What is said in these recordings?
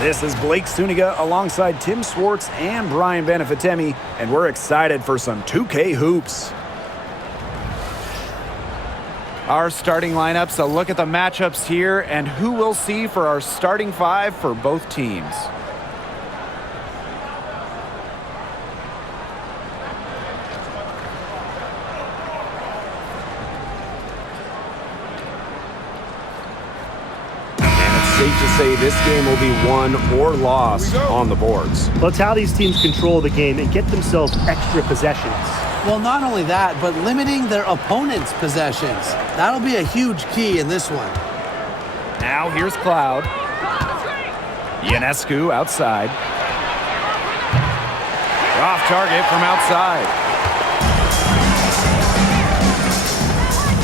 This is Blake Suniga alongside Tim Swartz and Brian Benefitemi, and we're excited for some 2K hoops. Our starting lineups, a look at the matchups here and who we'll see for our starting five for both teams. Safe to say this game will be won or lost on the boards. Well, it's how these teams control the game and get themselves extra possessions. Well, not only that, but limiting their opponent's possessions. That'll be a huge key in this one. Now here's Cloud. Ionescu outside. Off target from outside.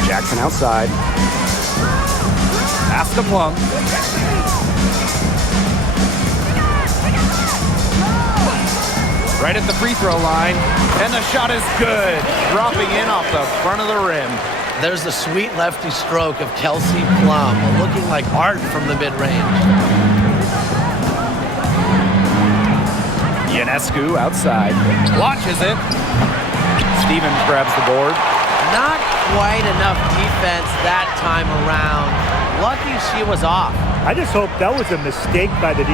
Jackson outside. Pass to Plum. Right at the free throw line, and the shot is good, dropping in off the front of the rim. There's the sweet lefty stroke of Kelsey Plum, looking like art from the mid-range. Ionescu outside, launches it. Stevens grabs the board. Not quite enough defense that time around. Lucky she was off. I just hope that was a mistake by the D,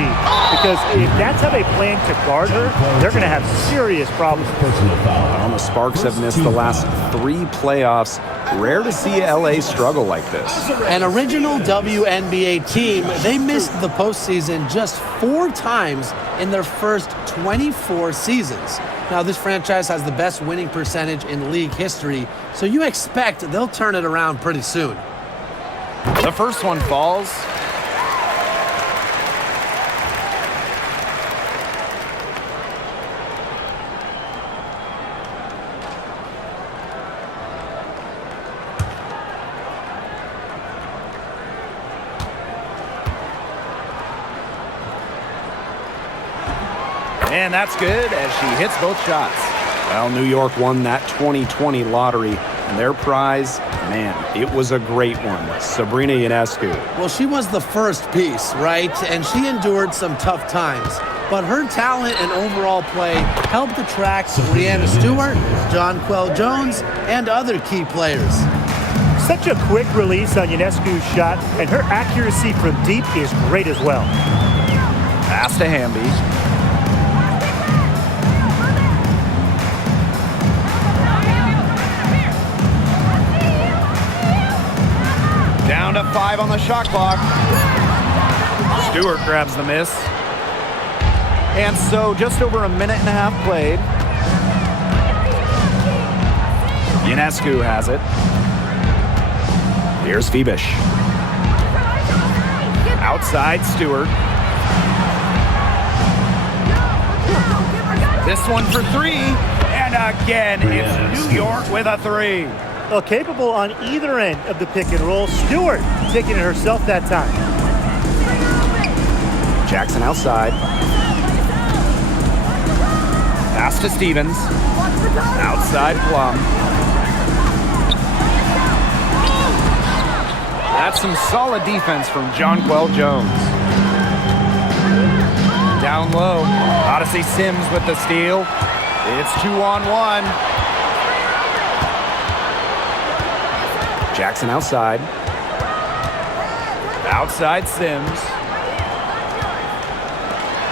because if that's how they plan to guard her, they're going to have serious problems. Well, the Sparks have missed the last 3 playoffs. Rare to see LA struggle like this. An original WNBA team, they missed the postseason just 4 times in their first 24 seasons. Now, this franchise has the best winning percentage in league history, so you expect they'll turn it around pretty soon. The first one falls. And that's good as she hits both shots. Well, New York won that 2020 lottery, and their prize, man, it was a great one. Sabrina Ionescu. Well, she was the first piece, right? And she endured some tough times. But her talent and overall play helped attract Breanna Stewart, Jonquel Jones, and other key players. Such a quick release on Ionescu's shot, and her accuracy from deep is great as well. Pass to Hamby. Down to 5 on the shot clock. Stewart grabs the miss. And so just over a minute and a half played. Ionescu has it. Here's Phoebish. Outside Stewart. This one for 3. And again, it's New York with a 3. Well, capable on either end of the pick and roll. Stewart taking it herself that time. Jackson outside. Pass to Stevens. Outside Plum. That's some solid defense from Jonquel Jones. Down low. Odyssey Sims with the steal. It's 2-on-1. Jackson outside. Outside Sims.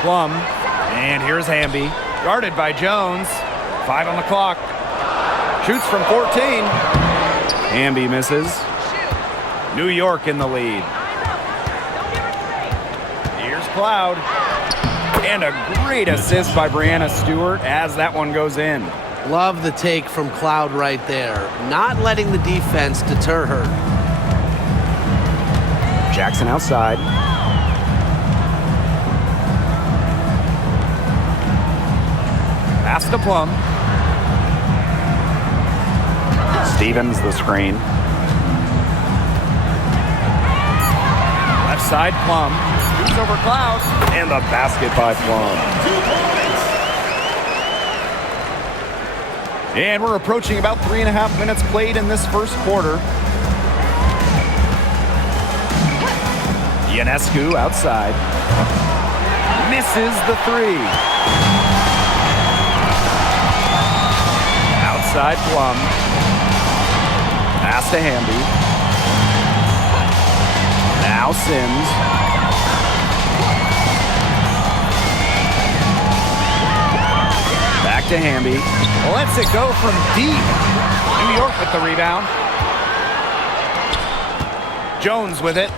Plum. And here's Hamby. Guarded by Jones. 5 on the clock. Shoots from 14. Hamby misses. New York in the lead. Here's Cloud. And a great assist by Breanna Stewart as that one goes in. Love the take from Cloud right there. Not letting the defense deter her. Jackson outside. Pass to Plum. Stevens the screen. Left side Plum. Shoots over Cloud. And the basket by Plum. And we're approaching about 3.5 minutes played in this first quarter. Ionescu outside. Misses the three. Outside Plum. Pass to Hamby. Now Sims. Back to Hamby. Lets it go from deep. New York with the rebound. Jones with it.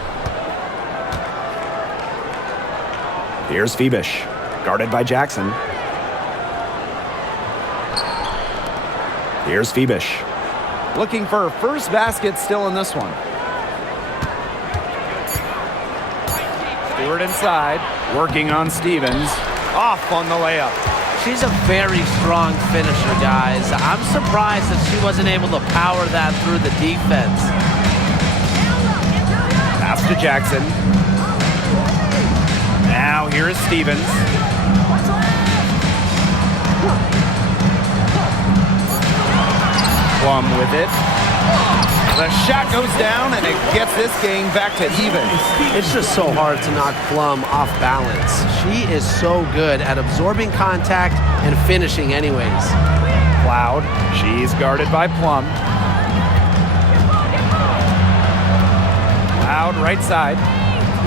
Here's Phoebish, guarded by Jackson. Here's Phoebish. Looking for her first basket still in this one. Stewart inside, working on Stevens. Off on the layup. She's a very strong finisher, guys. I'm surprised that she wasn't able to power that through the defense. Pass to Jackson. Now here is Stevens. Plum with it. The shot goes down and it gets this game back to even. It's just so hard to knock Plum off balance. She is so good at absorbing contact and finishing anyways. Cloud. She's guarded by Plum. Cloud right side.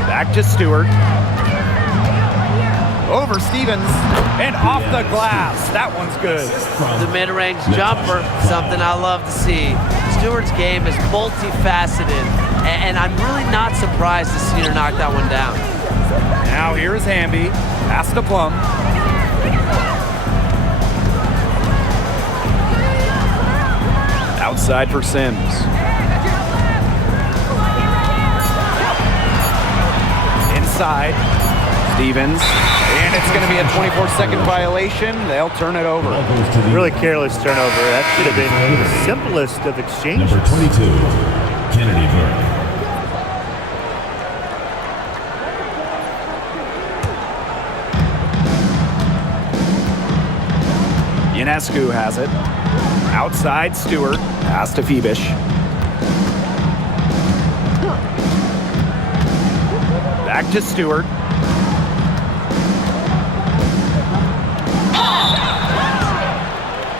Back to Stewart. Over Stevens and off the glass. That one's good. The mid-range jumper, something I love to see. Stewart's game is multifaceted, and I'm really not surprised to see her knock that one down. Now here's Hamby. Pass to Plum. Outside for Sims. Inside. Stevens. And it's going to be a 24-second violation. They'll turn it over. Really careless turnover. That should have been the simplest of exchanges. Number 22, Kennedy Burke. Ionescu has it. Outside Stewart. Pass to Phoebish. Back to Stewart.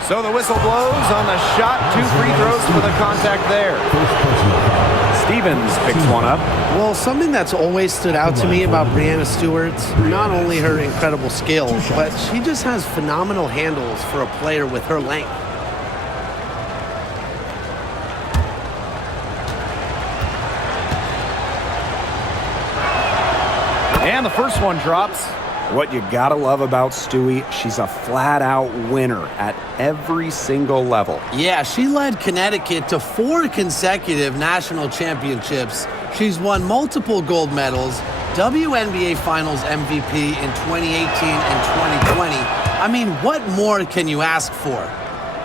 So the whistle blows on the shot. 2 free throws for the contact there. Stevens picks one up. Well, something that's always stood out to me about Breanna Stewart, not only her incredible skill, but she just has phenomenal handles for a player with her length. And the first one drops. What you gotta love about Stewie, she's a flat-out winner at every single level. Yeah, she led Connecticut to 4 consecutive national championships. She's won multiple gold medals, WNBA Finals MVP in 2018 and 2020. I mean, what more can you ask for?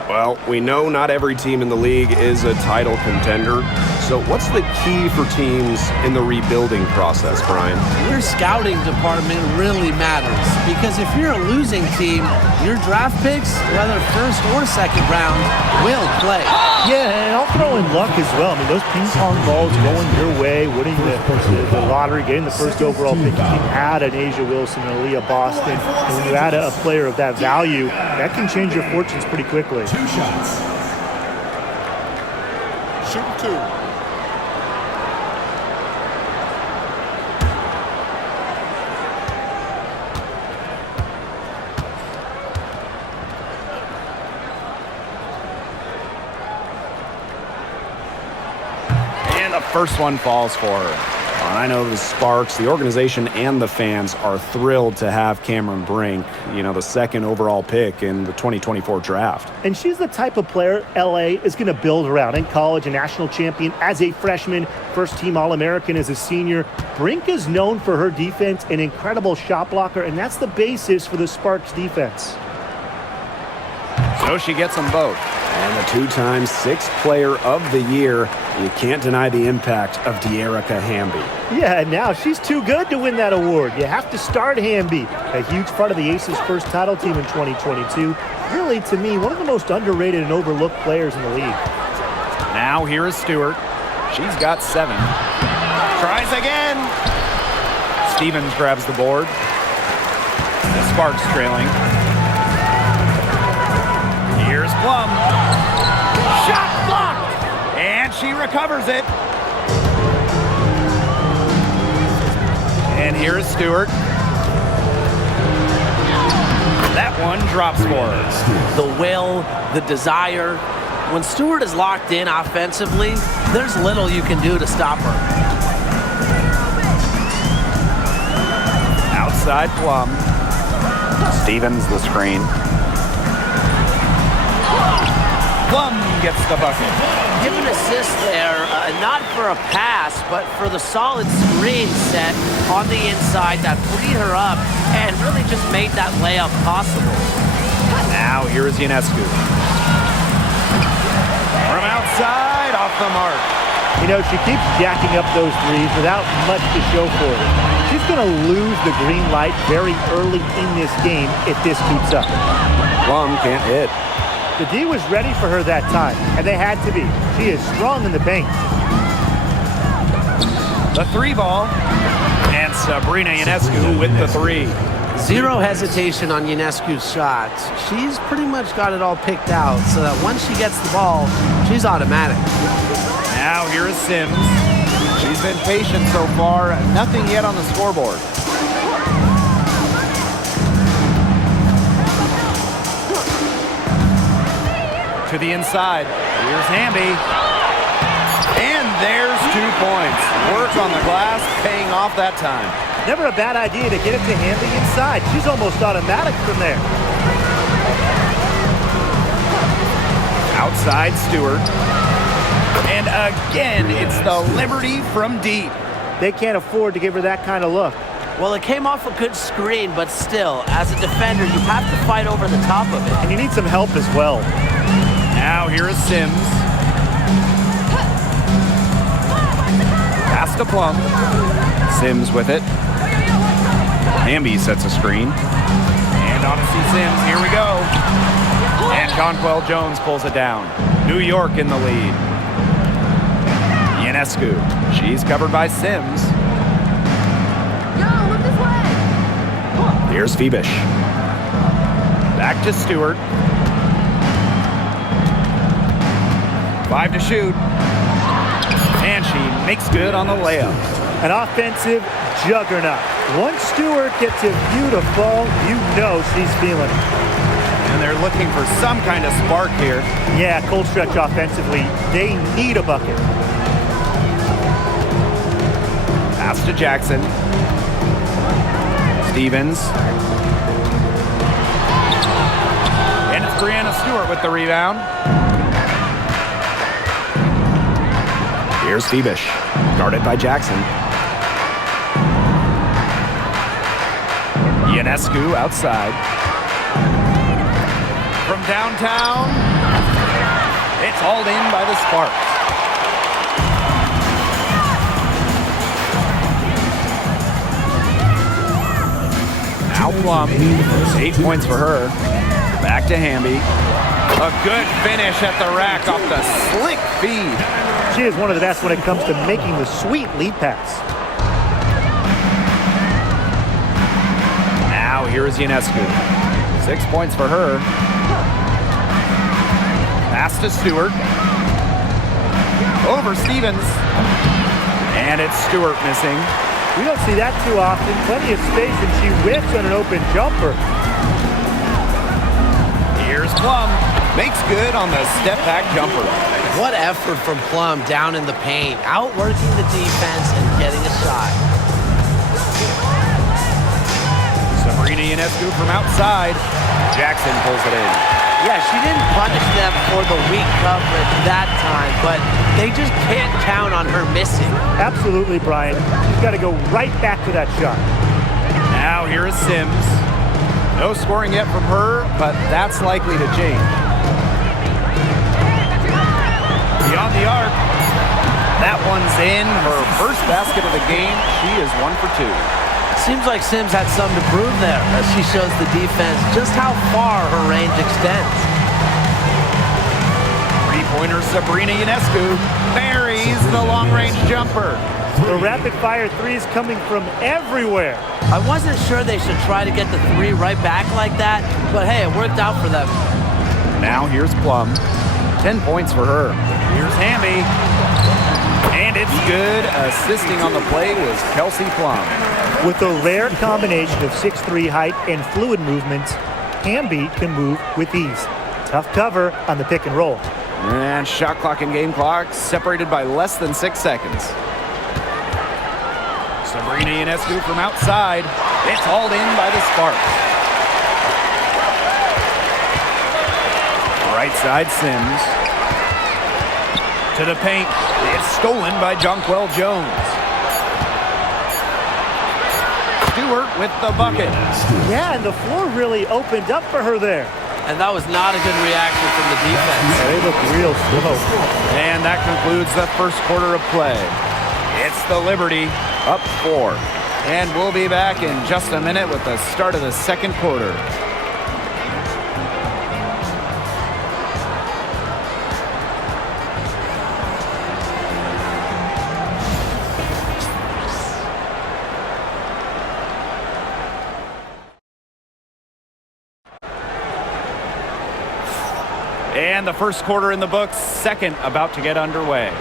Well, we know not every team in the league is a title contender. So what's the key for teams in the rebuilding process, Brian? Your scouting department really matters because if you're a losing team, your draft picks, whether first or second round, will play. Yeah, and I'll throw in luck as well. I mean, those ping pong balls going your way, winning the lottery, getting the first overall pick. You can add an Asia Wilson and Aaliyah Boston. And when you add a player of that value, that can change your fortunes pretty quickly. 2 shots. Shoot 2. First one falls for her. And I know the Sparks, the organization, and the fans are thrilled to have Cameron Brink, the second overall pick in the 2024 draft. And she's the type of player LA is going to build around. In college, a national champion as a freshman, first-team All-American as a senior. Brink is known for her defense, an incredible shot blocker, and that's the basis for the Sparks defense. So she gets them both. And the 2-time 6th player of the year. You can't deny the impact of De'Erica Hamby. Yeah, now she's too good to win that award. You have to start Hamby. A huge part of the Aces' first title team in 2022. Really, to me, one of the most underrated and overlooked players in the league. Now here is Stewart. She's got 7. Tries again. Stevens grabs the board. Sparks trailing. Here's Plum. Shot blocked! And she recovers it. And here's Stewart. That one drops for her. The will, the desire. When Stewart is locked in offensively, there's little you can do to stop her. Outside Plum. Stevens the screen. Plum gets the bucket. Give an assist there, not for a pass, but for the solid screen set on the inside that freed her up and really just made that layup possible. Now here's Ionescu. From outside, off the mark. You know, she keeps jacking up those threes without much to show for it. She's going to lose the green light very early in this game if this keeps up. Plum can't hit. The D was ready for her that time, and they had to be. She is strong in the paint. The three ball. And Sabrina Ionescu with the three. Zero hesitation on Ionescu's shots. She's pretty much got it all picked out so that once she gets the ball, she's automatic. Now here is Sims. She's been patient so far. Nothing yet on the scoreboard. To the inside. Here's Hamby. And there's 2 points. Work on the glass, paying off that time. Never a bad idea to get it to Hamby inside. She's almost automatic from there. Outside Stewart. And again, it's the Liberty from deep. They can't afford to give her that kind of look. Well, it came off a good screen, but still, as a defender, you have to fight over the top of it. And you need some help as well. Now here is Sims. Pass to Plum. Sims with it. Hamby sets a screen. And Odyssey Sims, here we go. And Conquel Jones pulls it down. New York in the lead. Ionescu. She's covered by Sims. Look this way. Here's Phoebish. Back to Stewart. 5 to shoot. And she makes good on the layup. An offensive juggernaut. Once Stewart gets a view to fall, you know she's feeling it. And they're looking for some kind of spark here. Yeah, cold stretch offensively. They need a bucket. Pass to Jackson. Stevens. And it's Brianna Stewart with the rebound. Here's Phoebish, guarded by Jackson. Ionescu outside. From downtown, it's hauled in by the Sparks. Now Plum, 8 points for her. Back to Hamby. A good finish at the rack off the slick feed. She is one of the best when it comes to making the sweet lead pass. Now here is Ionescu. 6 points for her. Pass to Stewart. Over Stevens. And it's Stewart missing. We don't see that too often. Plenty of space, and she whiffs on an open jumper. Here's Plum. Makes good on the step-back jumper. What effort from Plum down in the paint, outworking the defense and getting a shot. Sabrina Ionescu from outside. Jackson pulls it in. Yeah, she didn't punish them for the weak coverage that time, but they just can't count on her missing. Absolutely, Brian. She's got to go right back to that shot. Now here is Sims. No scoring yet from her, but that's likely to change. Beyond the arc. That one's in. Her first basket of the game. She is 1 for 2. Seems like Sims had something to prove there as she shows the defense just how far her range extends. Three-pointer Sabrina Ionescu buries the long-range jumper. The rapid-fire threes coming from everywhere. I wasn't sure they should try to get the three right back like that, but hey, it worked out for them. Now here's Plum. 10 points for her. Here's Hamby. And it's good. Assisting on the play was Kelsey Plum. With a rare combination of 6'3" height and fluid movements, Hamby can move with ease. Tough cover on the pick and roll. And shot clock and game clock separated by less than 6 seconds. Sabrina Ionescu from outside. It's hauled in by the Sparks. Right side Sims. To the paint. It's stolen by Jonquel Jones. Stewart with the bucket. Yeah, and the floor really opened up for her there. And that was not a good reaction from the defense. Yeah, they look real slow. And that concludes the first quarter of play. It's the Liberty up 4. And we'll be back in just a minute with the start of the second quarter. And the first quarter in the books, second about to get underway.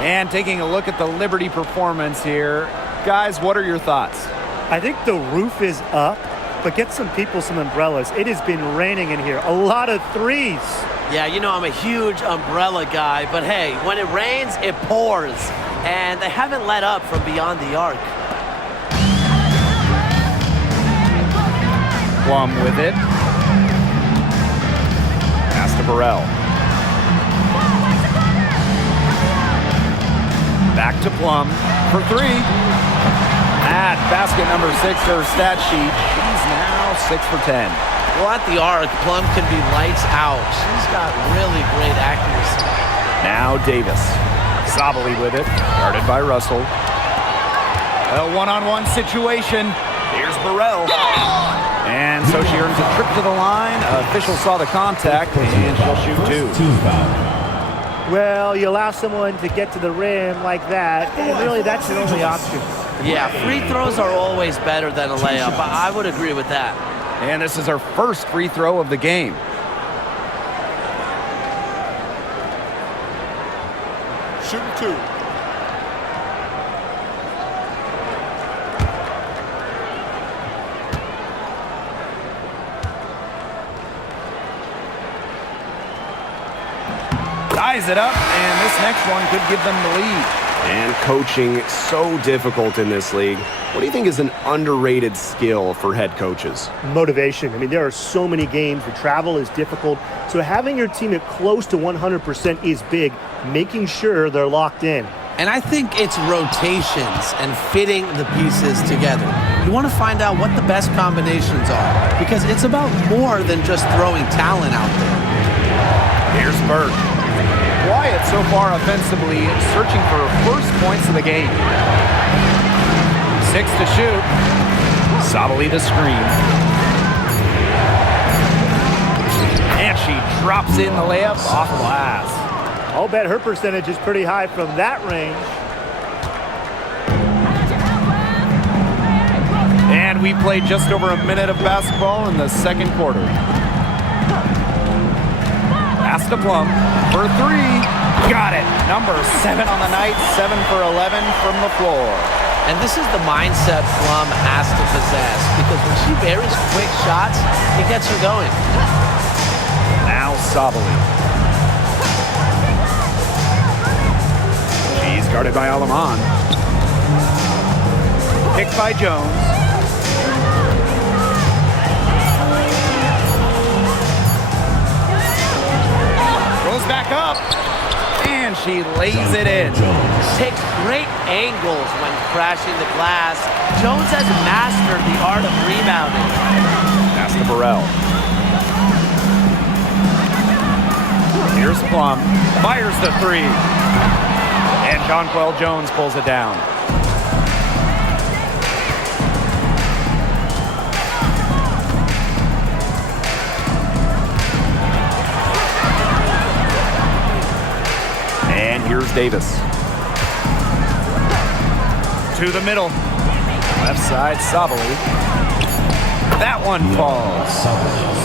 And taking a look at the Liberty performance here. Guys, what are your thoughts? I think the roof is up, but get some people some umbrellas. It has been raining in here. A lot of threes. Yeah, you know I'm a huge umbrella guy, but hey, when it rains, it pours. And they haven't let up from beyond the arc. Plum with it. Pass to Burrell. Back to Plum for 3. At basket number 6, her stat sheet. She's now 6 for 10. Well, at the arc, Plum can be lights out. She's got really great accuracy. Now Davis. Sabali with it. Guarded by Russell. A one-on-one situation. Here's Burrell. And so she earns a trip to the line. Official saw the contact, and she'll shoot 2. Well, you allow someone to get to the rim like that, and really that's your only option. Yeah, free throws are always better than a layup. I would agree with that. And this is her first free throw of the game. Shooting 2. Ties it up, and this next one could give them the lead. And coaching so difficult in this league. What do you think is an underrated skill for head coaches? Motivation. I mean, there are so many games where travel is difficult. So having your team at close to 100% is big, making sure they're locked in. And I think it's rotations and fitting the pieces together. You want to find out what the best combinations are, because it's about more than just throwing talent out there. Here's Burke. Quiet so far offensively, searching for first points of the game. 6 to shoot. Sabali the screen. And she drops in the layup off glass. I'll bet her percentage is pretty high from that range. And we played just over a minute of basketball in the second quarter. Pass to Plum for 3. Got it. Number 7 on the night, 7 for 11 from the floor. And this is the mindset Plum has to possess, because when she buries quick shots, it gets her going. Now Sabali. She's guarded by Alaman. Picked by Jones. Goes back up, and she lays it in. Takes great angles when crashing the glass. Jones has mastered the art of rebounding. Pass to Burrell. Here's Plum. Fires the 3. And Jonquel Jones pulls it down. And here's Davis. To the middle. Left side, Sabali. That one falls.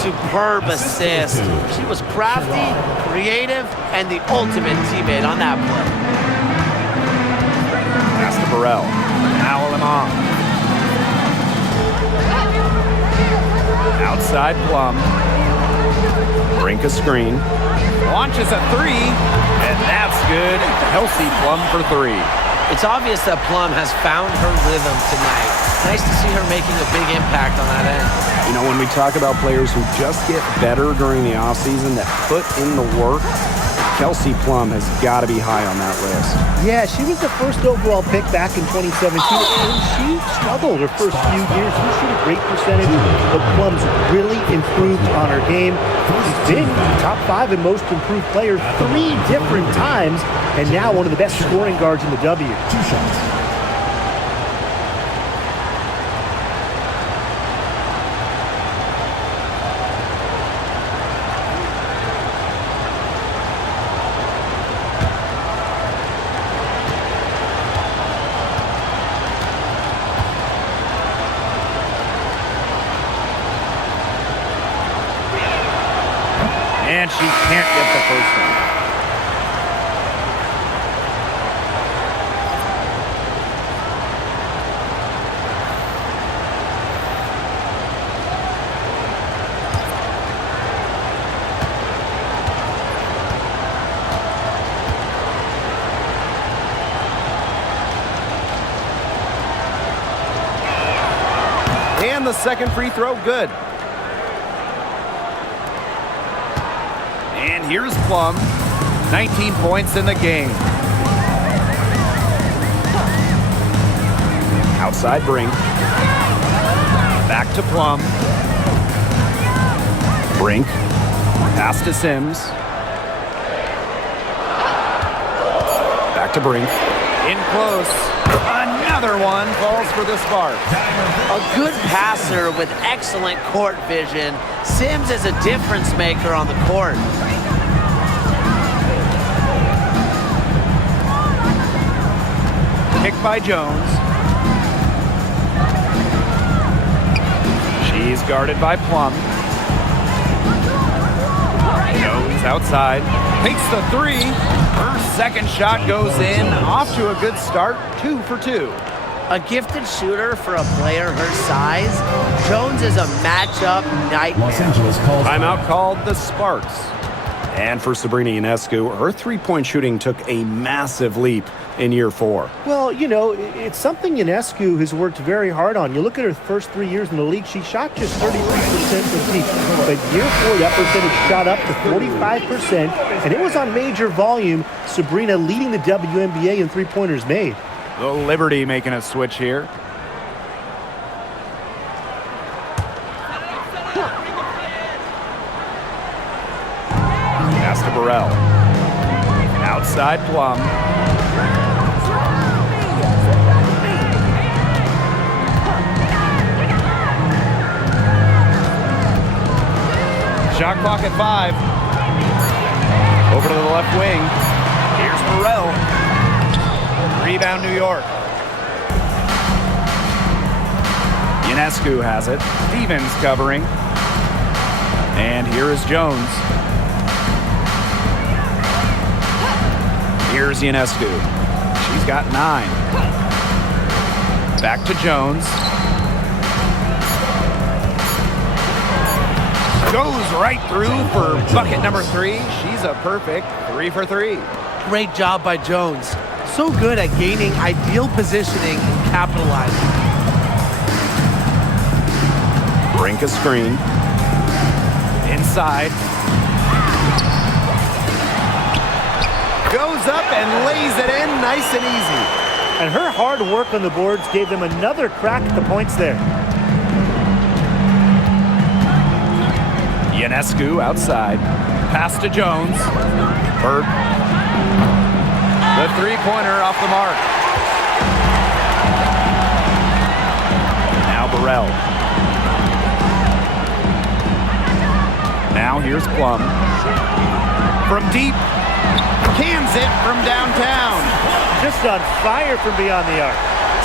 Superb assist. She was crafty, creative, and the ultimate teammate on that play. Pass to Burrell. Now Lamont. Outside Plum. Brink a screen. Launches a three, and that's good. Kelsey Plum for three. It's obvious that Plum has found her rhythm tonight. Nice to see her making a big impact on that end. You know, when we talk about players who just get better during the offseason, that put in the work, Kelsey Plum has got to be high on that list. Yeah, she was the first overall pick back in 2017, and she struggled her first few years. She was shooting a great percentage, but Plum's really improved on her game. She's been top 5 in most improved player 3 different times, and now one of the best scoring guards in the W. 2 shots. And she can't get the first one. And the second free throw, good. And here's Plum, 19 points in the game. Outside Brink. Back to Plum. Brink. Pass to Sims. Back to Brink. In close. Another one falls for the Sparks. A good passer with excellent court vision. Sims is a difference maker on the court. Pick by Jones. She's guarded by Plum. Jones outside. Takes the three. Her second shot goes in. Off to a good start. 2 for 2. A gifted shooter for a player her size. Jones is a matchup nightmare. Los Angeles calls Timeout called the Sparks. And for Sabrina Ionescu, her three-point shooting took a massive leap in year 4. Well, you know, it's something Ionescu has worked very hard on. You look at her first 3 years in the league, she shot just 33% from deep. But year 4, that percentage shot up to 45%, and it was on major volume. Sabrina leading the WNBA in three-pointers made. The Liberty making a switch here. Pass to Burrell. Outside Plum. Shot clock at 5. Over to the left wing. Here's Burrell. Rebound, New York. Ionescu has it. Stevens covering. And here is Jones. Here's Ionescu. She's got 9. Back to Jones. Goes right through for bucket number 3. She's a perfect 3 for 3. Great job by Jones. So good at gaining ideal positioning and capitalizing. Brink a screen. Inside. Goes up and lays it in nice and easy. And her hard work on the boards gave them another crack at the points there. Ionescu outside. Pass to Jones. Bird. The three-pointer off the mark. Now Burrell. Now here's Plum. From deep. Cans it from downtown. Just on fire from beyond the arc.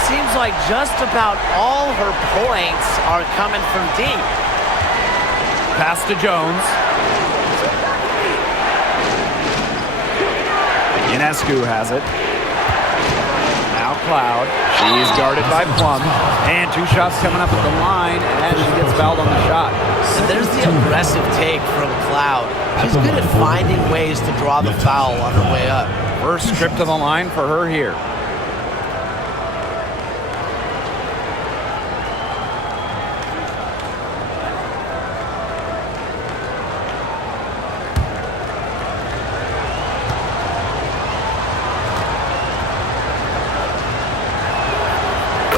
seems like just about all her points are coming from deep. Pass to Jones. Ionescu has it. Now Cloud. She's guarded by Plum. And 2 shots coming up at the line as she gets fouled on the shot. So there's the aggressive take from Cloud. She's good at finding ways to draw the foul on her way up. First trip to the line for her here.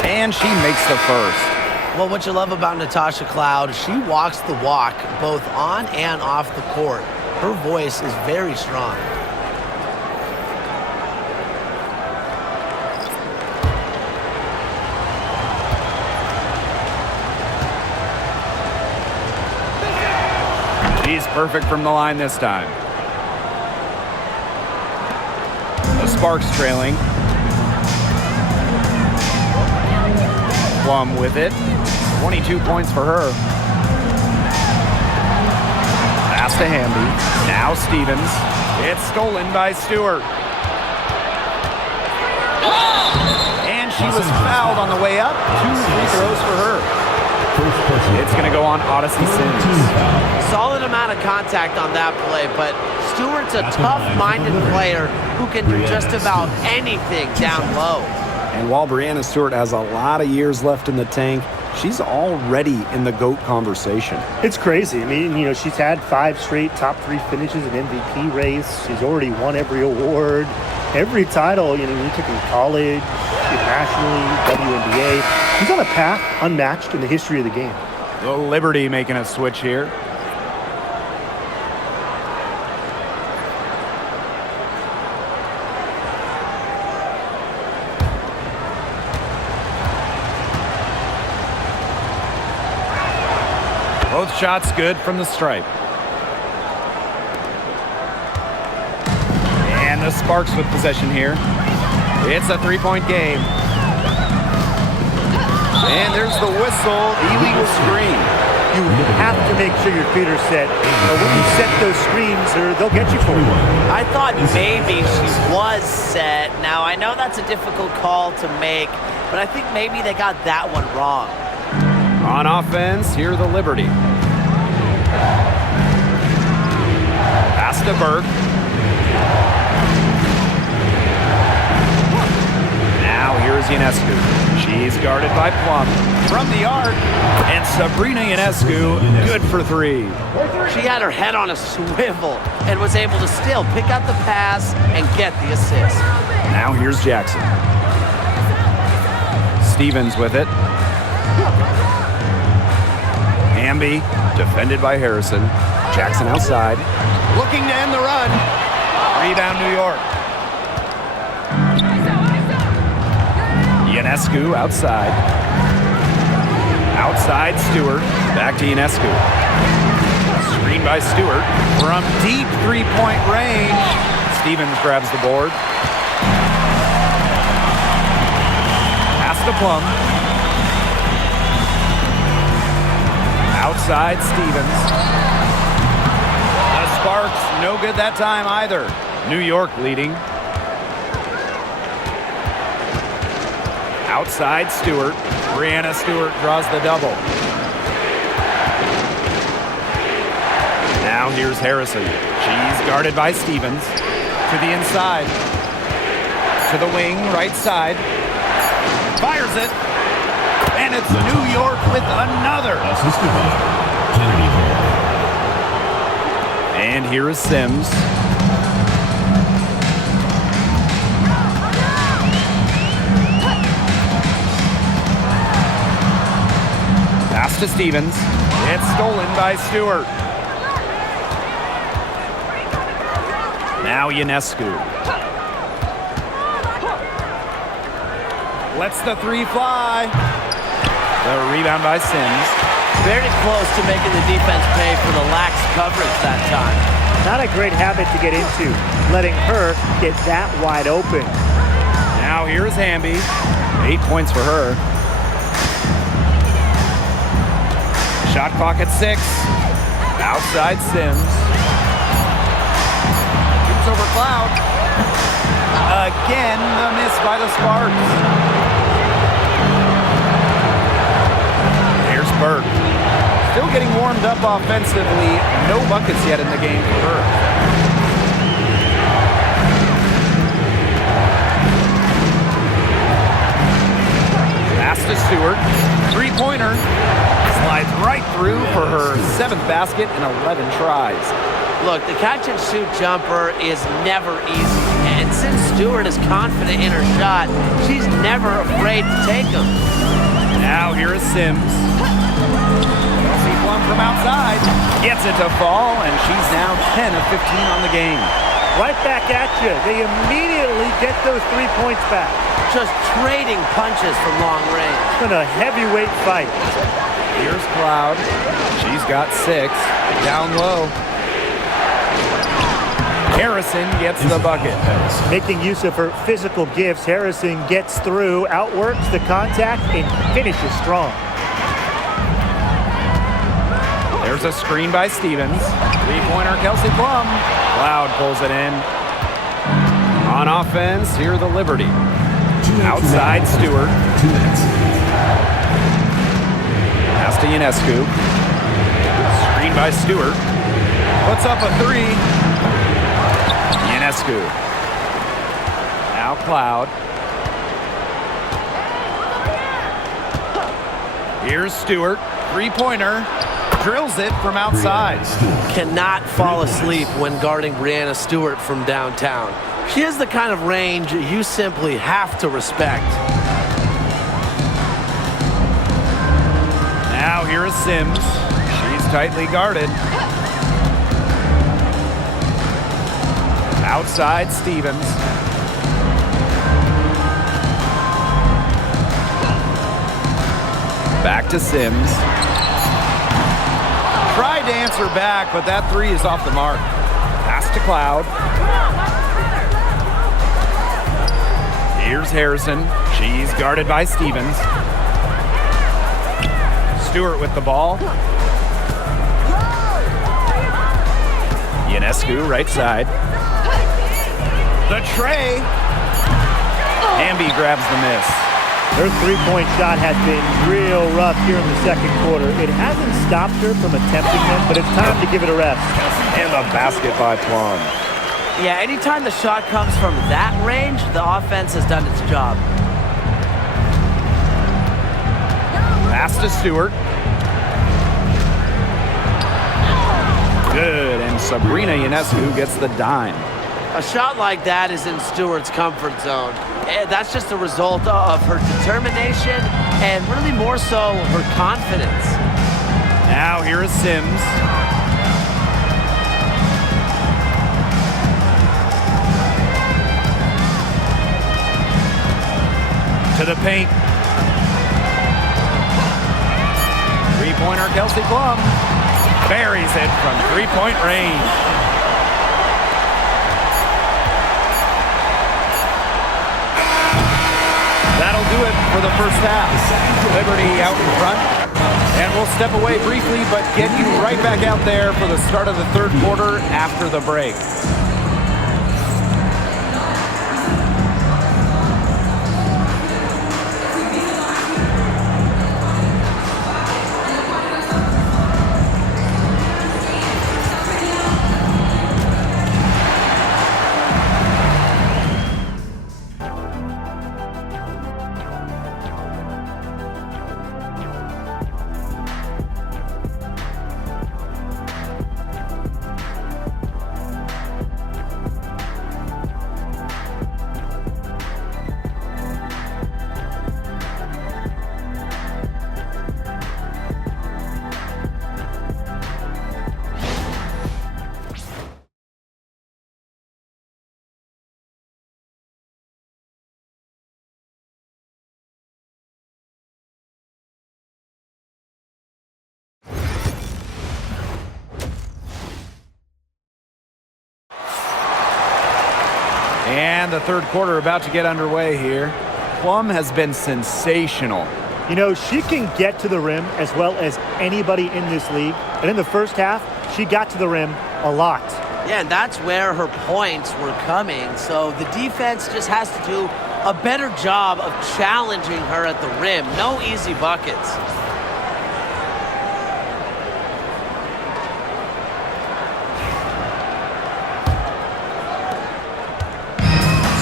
And she makes the first. Well, what you love about Natasha Cloud, she walks the walk both on and off the court. Her voice is very strong. She's perfect from the line this time. The Sparks trailing. Plum with it. 22 points for her. Pass to Hamby. Now Stevens. It's stolen by Stewart. And she was fouled on the way up. 2 free throws for her. It's going to go on Odyssey Sims. Solid amount of contact on that play, but Stewart's a tough-minded player who can do just about anything down low. And while Breanna Stewart has a lot of years left in the tank, she's already in the GOAT conversation. It's crazy. I mean, you know, she's had 5 straight top 3 finishes in MVP race. She's already won every award, every title, you know, when you took in college, nationally, WNBA. She's on a path unmatched in the history of the game. The Liberty making a switch here. Both shots good from the stripe. And the Sparks with possession here. It's a 3-point game. And there's the whistle, illegal screen. You have to make sure your feet are set. When you set those screens, they'll get you for it. I thought maybe she was set. Now, I know that's a difficult call to make, but I think maybe they got that one wrong. On offense, here the Liberty. Pass to Burke. Now here's Ionescu. She's guarded by Plum. From the arc, and Sabrina Ionescu, good for 3. She had her head on a swivel and was able to still pick out the pass and get the assist. Now here's Jackson. Stevens with it. Hamby, defended by Harrison. Jackson outside. Looking to end the run. Rebound, New York. Ionescu outside. Outside Stewart. Back to Ionescu. Screen by Stewart. From deep 3-point range. Stevens grabs the board. Pass to Plum. Outside Stevens. The Sparks, no good that time either. New York leading. Outside Stewart. Breanna Stewart draws the double. Now here's Harrison. She's guarded by Stevens. To the inside. To the wing, right side. Fires it. And it's New York with another. Assisted by Kennedy Hall. And here is Sims. Pass to Stevens. It's stolen by Stewart. Now Ionescu. Lets the 3 fly. The rebound by Sims. Very close to making the defense pay for the lax coverage that time. Not a great habit to get into, letting her get that wide open. Now here's Hamby. 8 points for her. Shot clock at 6. Outside Sims. Shoots over Cloud. Again, the miss by the Sparks. Here's Burke. Still getting warmed up offensively. No buckets yet in the game for her. Pass to Stewart. Three-pointer. Slides right through for her 7th basket in 11 tries. Look, the catch-and-shoot jumper is never easy. And since Stewart is confident in her shot, she's never afraid to take them. Now here is Sims. Kelsey Plum from outside. Gets it to fall, and she's now 10 of 15 on the game. Right back at you. They immediately get those 3 points back. Just trading punches from long range. It's been a heavyweight fight. Here's Cloud. She's got 6. Down low. Harrison gets the bucket. Making use of her physical gifts, Harrison gets through, outworks the contact, and finishes strong. There's a screen by Stevens. Three-pointer, Kelsey Plum. Cloud pulls it in. On offense, here the Liberty. Outside Stewart. Pass to Ionescu. Screen by Stewart. Puts up a 3. Ionescu. Now Cloud. Here's Stewart. Three-pointer. Drills it from outside. Cannot fall asleep when guarding Breanna Stewart from downtown. She has the kind of range you simply have to respect. Now here is Sims. She's tightly guarded. Outside Stevens. Back to Sims. Tried to answer back, but that 3 is off the mark. Pass to Cloud. Here's Harrison. She's guarded by Stevens. Stewart with the ball. Ionescu, right side. The tray. Hamby grabs the miss. Her three-point shot has been real rough here in the second quarter. It hasn't stopped her from attempting them, but it's time to give it a rest. And the basket by Plum. Yeah, anytime the shot comes from that range, the offense has done its job. Pass to Stewart. Good, and Sabrina Ionescu gets the dime. A shot like that is in Stewart's comfort zone. That's just a result of her determination and really more so her confidence. Now here is Sims. To the paint. Three-pointer, Kelsey Plum. Buries it from three-point range. That'll do it for the first half. Liberty out in front. And we'll step away briefly, but get you right back out there for the start of the third quarter after the break. And the third quarter about to get underway here. Plum has been sensational. You know, she can get to the rim as well as anybody in this league. And in the first half, she got to the rim a lot. Yeah, and that's where her points were coming. So the defense just has to do a better job of challenging her at the rim. No easy buckets.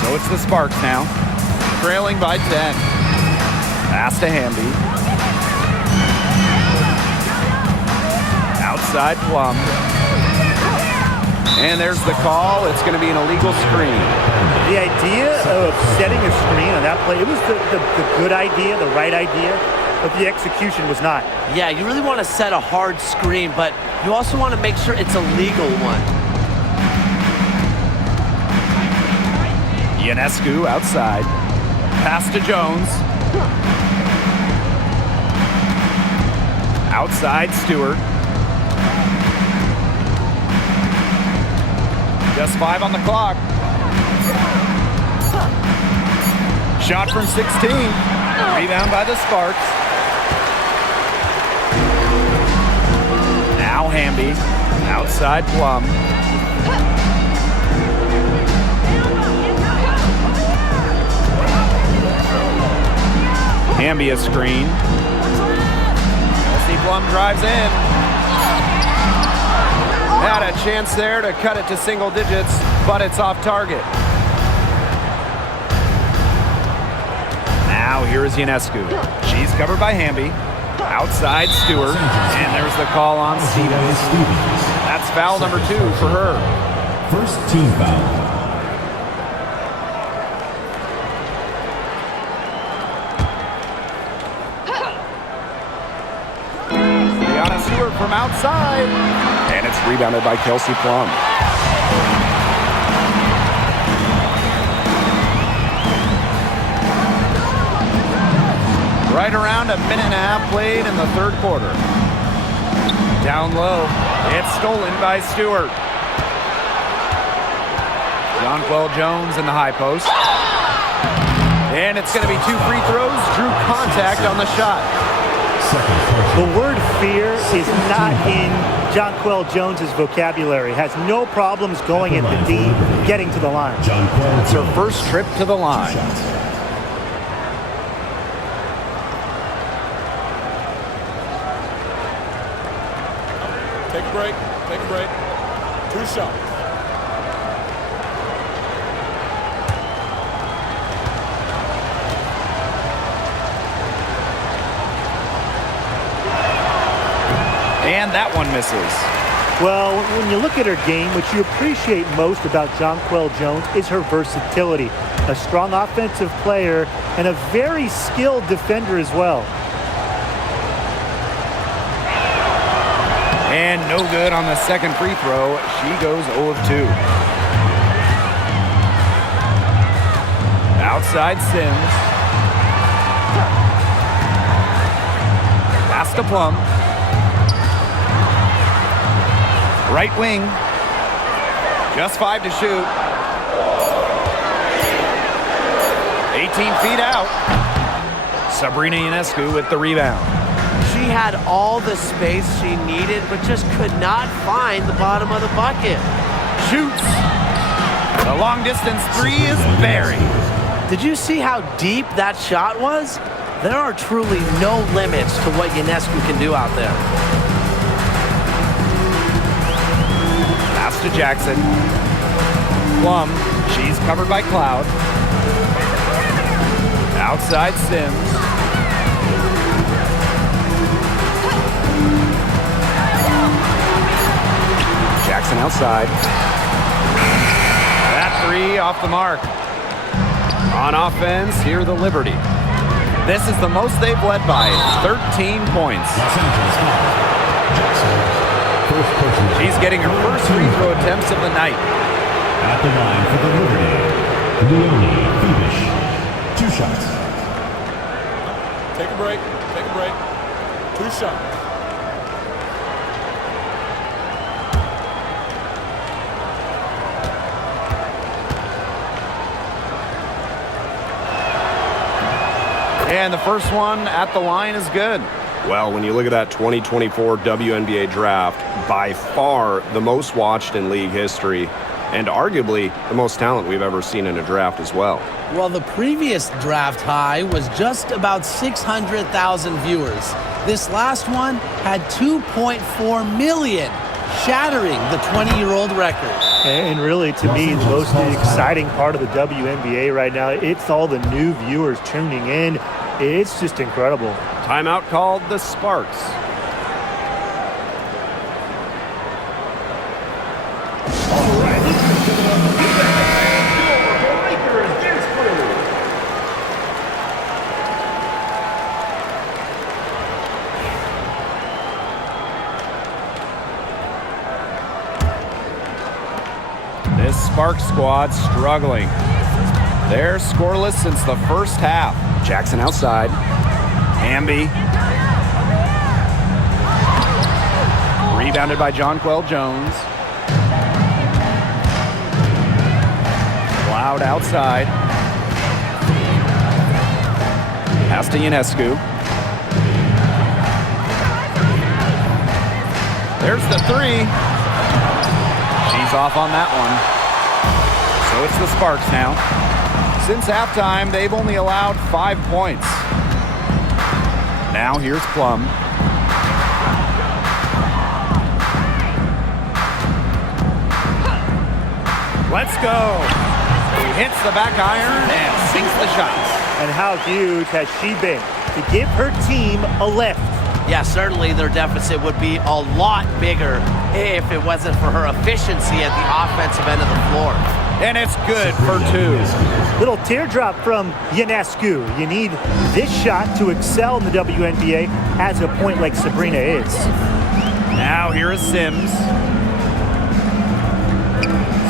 So it's the Sparks now, trailing by 10. Pass to Hamby. Outside Plum. And there's the call. It's going to be an illegal screen. The idea of setting a screen on that play, it was the good idea, the right idea, but the execution was not. Yeah, you really want to set a hard screen, but you also want to make sure it's a legal one. Ionescu outside. Pass to Jones. Outside Stewart. Just 5 on the clock. Shot from 16. Rebound by the Sparks. Now Hamby. Outside Plum. Hamby a screen. Kelsey Plum drives in. Had a chance there to cut it to single digits, but it's off target. Now here is Ionescu. She's covered by Hamby. Outside Stewart. And there's the call on Stevens. That's foul number 2 for her. First team foul. Stewart from outside. And it's rebounded by Kelsey Plum. Right around a minute and a half played in the third quarter. Down low. It's stolen by Stewart. Jonquel Jones in the high post. And it's going to be 2 free throws. Drew contact on the shot. The word fear is not in Jonquel Jones's vocabulary. Has no problems going at the D, getting to the line. It's her first trip to the line. Take a break. Take a break. 2 shots. And that one misses. Well, when you look at her game, what you appreciate most about Jonquel Jones is her versatility. A strong offensive player and a very skilled defender as well. And no good on the second free throw. She goes 0 of 2. Outside Sims. Pass to Plum. Right wing. Just 5 to shoot. 18 feet out. Sabrina Ionescu with the rebound. She had all the space she needed, but just could not find the bottom of the bucket. Shoots. The long distance 3 is buried. Did you see how deep that shot was? There are truly no limits to what Ionescu can do out there. Pass to Jackson. Plum. She's covered by Cloud. Outside Sims. Jackson outside. That 3 off the mark. On offense, here the Liberty. This is the most they've led by, 13 points. She's getting her first free throw attempts of the night. At the line for the Liberty, Leonie Bebish. 2 shots. Take a break. Take a break. 2 shots. And the first one at the line is good. Well, when you look at that 2024 WNBA draft, by far the most watched in league history, and arguably the most talent we've ever seen in a draft as well. Well, the previous draft high was just about 600,000 viewers. This last one had 2.4 million, shattering the 20-year-old record. And really, to me, the most exciting part of the WNBA right now, it's all the new viewers tuning in. It's just incredible. Timeout called the Sparks. This Sparks squad struggling. They're scoreless since the first half. Jackson outside. Hamby. Rebounded by Jonquel Jones. Cloud outside. Pass to Ionescu. There's the three. She's off on that one. So it's the Sparks now. Since halftime, they've only allowed 5 points. Now here's Plum. Let's go. He hits the back iron and sinks the shots. And how huge has she been to give her team a lift? Yeah, certainly their deficit would be a lot bigger if it wasn't for her efficiency at the offensive end of the floor. And it's good for 2. Little teardrop from Ionescu. You need this shot to excel in the WNBA as a point like Sabrina is. Now here is Sims.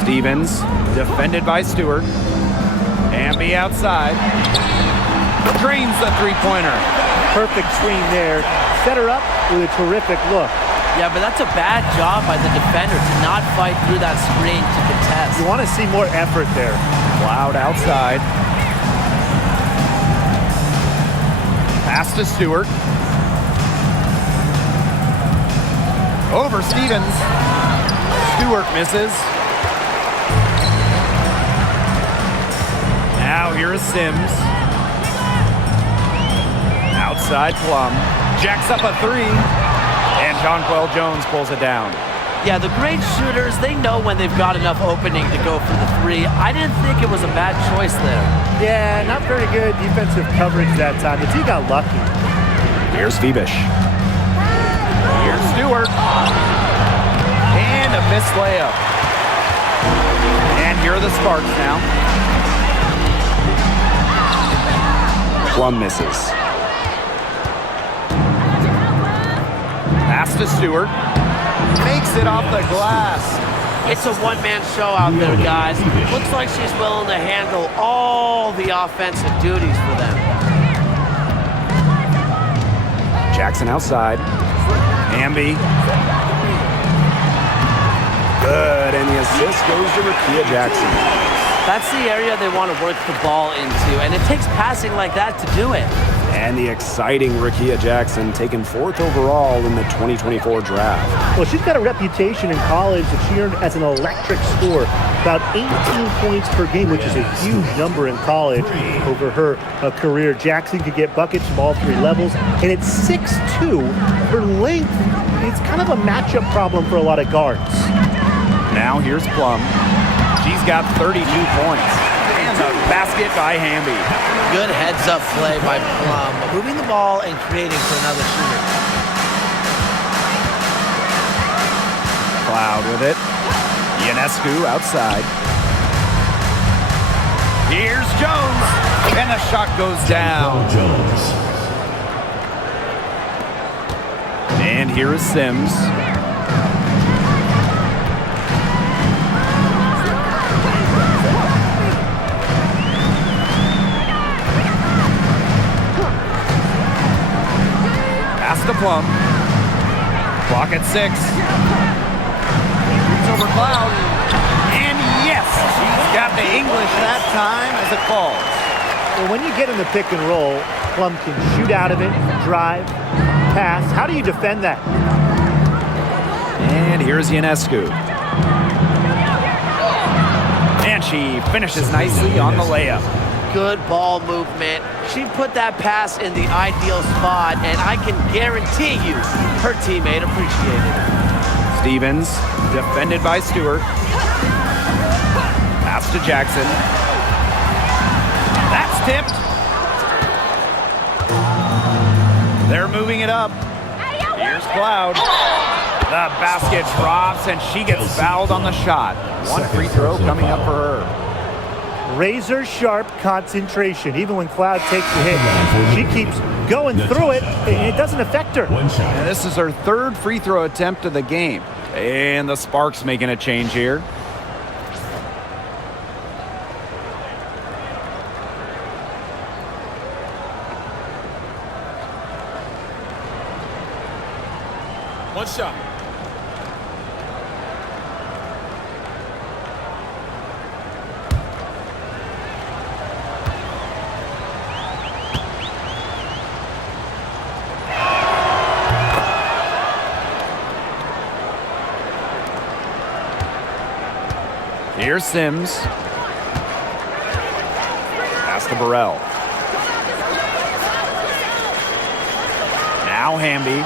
Stevens, defended by Stewart. Hamby outside. Drains the three-pointer. Perfect screen there. Set her up with a terrific look. Yeah, but that's a bad job by the defender to not fight through that screen to contest. You want to see more effort there. Cloud outside. Pass to Stewart. Over Stevens. Stewart misses. Now here is Sims. Outside Plum. Jacks up a three. And Jonquel Jones pulls it down. Yeah, the great shooters, they know when they've got enough opening to go for the three. I didn't think it was a bad choice there. Yeah, not very good defensive coverage that time. The team got lucky. Here's Febish. Here's Stewart. And a missed layup. And here are the Sparks now. Plum misses. Pass to Stewart. Makes it off the glass. It's a one-man show out there, guys. Looks like she's willing to handle all the offensive duties for them. Jackson outside. Hamby. Good, and the assist goes to Rickea Jackson. That's the area they want to work the ball into, and it takes passing like that to do it. And the exciting Rickea Jackson taken 4th overall in the 2024 draft. Well, she's got a reputation in college that she earned as an electric scorer. About 18 points per game, which is a huge number in college over her career. Jackson could get buckets from all 3 levels. And at 6'2", her length, it's kind of a matchup problem for a lot of guards. Now here's Plum. She's got 32 points. And a basket by Hamby. Good heads-up play by Plum, moving the ball and creating for another shooter. Cloud with it. Ionescu outside. Here's Jones. And the shot goes down. Jones. And here is Sims. Pass to Plum. Clock at 6. Shoots over Cloud. And yes, she's got the English that time as it falls. Well, when you get in the pick and roll, Plum can shoot out of it, drive, pass. How do you defend that? And here's Ionescu. And she finishes nicely on the layup. Good ball movement. She put that pass in the ideal spot, and I can guarantee you her teammate appreciated it. Stevens, defended by Stewart. Pass to Jackson. That's tipped. They're moving it up. Here's Cloud. The basket drops, and she gets fouled on the shot. One free throw coming up for her. Razor sharp concentration. Even when Cloud takes the hit, she keeps going through it, and it doesn't affect her. And this is her third free throw attempt of the game. And the Sparks making a change here. One shot. Here's Sims. Pass to Burrell. Now Hamby.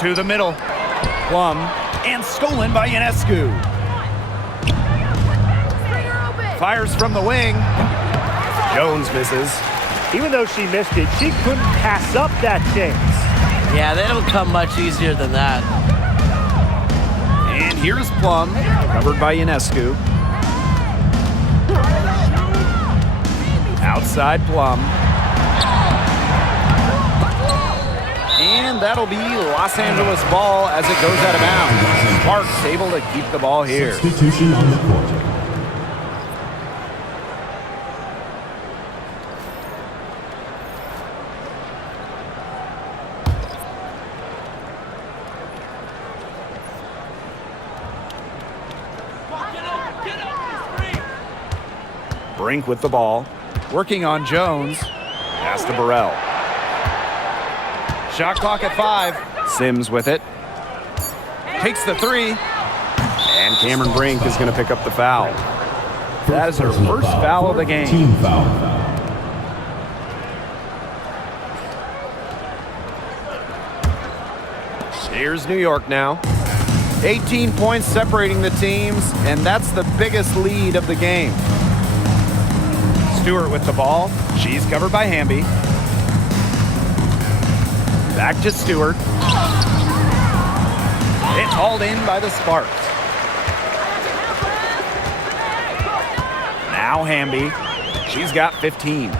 To the middle. Plum. And stolen by Ionescu. Fires from the wing. Jones misses. Even though she missed it, she couldn't pass up that chance. Yeah, they don't come much easier than that. And here's Plum, covered by Ionescu. Outside Plum. And that'll be Los Angeles ball as it goes out of bounds. Sparks able to keep the ball here. Substitution on the court. Brink with the ball. Working on Jones. Pass to Burrell. Shot clock at 5. Sims with it. Takes the 3. And Cameron Brink is going to pick up the foul. That is her first foul of the game. Team foul. Here's New York now. 18 points separating the teams, and that's the biggest lead of the game. Stewart with the ball. She's covered by Hamby. Back to Stewart. It's hauled in by the Sparks. Now Hamby. She's got 15.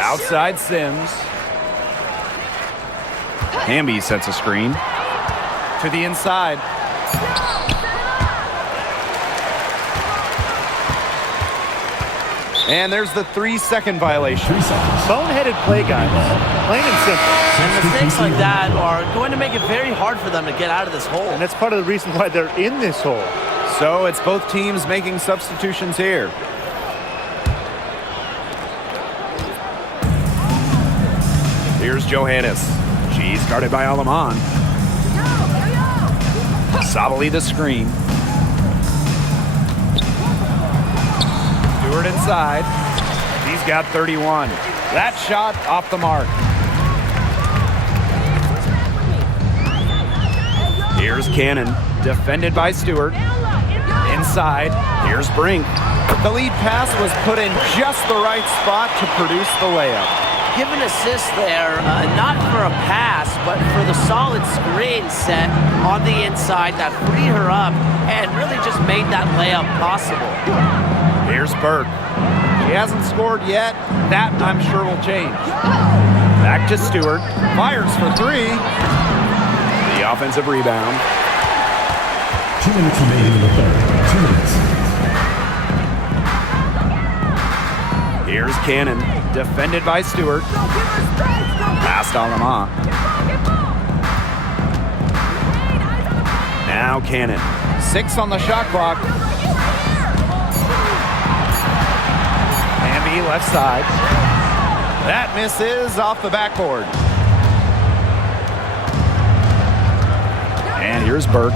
Outside Sims. Hamby sets a screen. To the inside. And there's the 3-second violation. Boneheaded play, guys. Plain and simple. And mistakes like that are going to make it very hard for them to get out of this hole. And that's part of the reason why they're in this hole. So it's both teams making substitutions here. Here's Johannes. She's guarded by Alaman. Sabali the screen. Stewart inside. He's got 31. That shot off the mark. Here's Cannon, defended by Stewart. Inside, here's Brink. The lead pass was put in just the right spot to produce the layup. Give an assist there, not for a pass, but for the solid screen set on the inside that freed her up and really just made that layup possible. Here's Burke. She hasn't scored yet. That, I'm sure, will change. Back to Stewart. Fires for 3. The offensive rebound. 2 minutes remaining in the third. 2 minutes. Here's Cannon, defended by Stewart. Past Alama. Now Cannon. 6 on the shot clock. Hamby left side. That misses off the backboard. And here's Burke.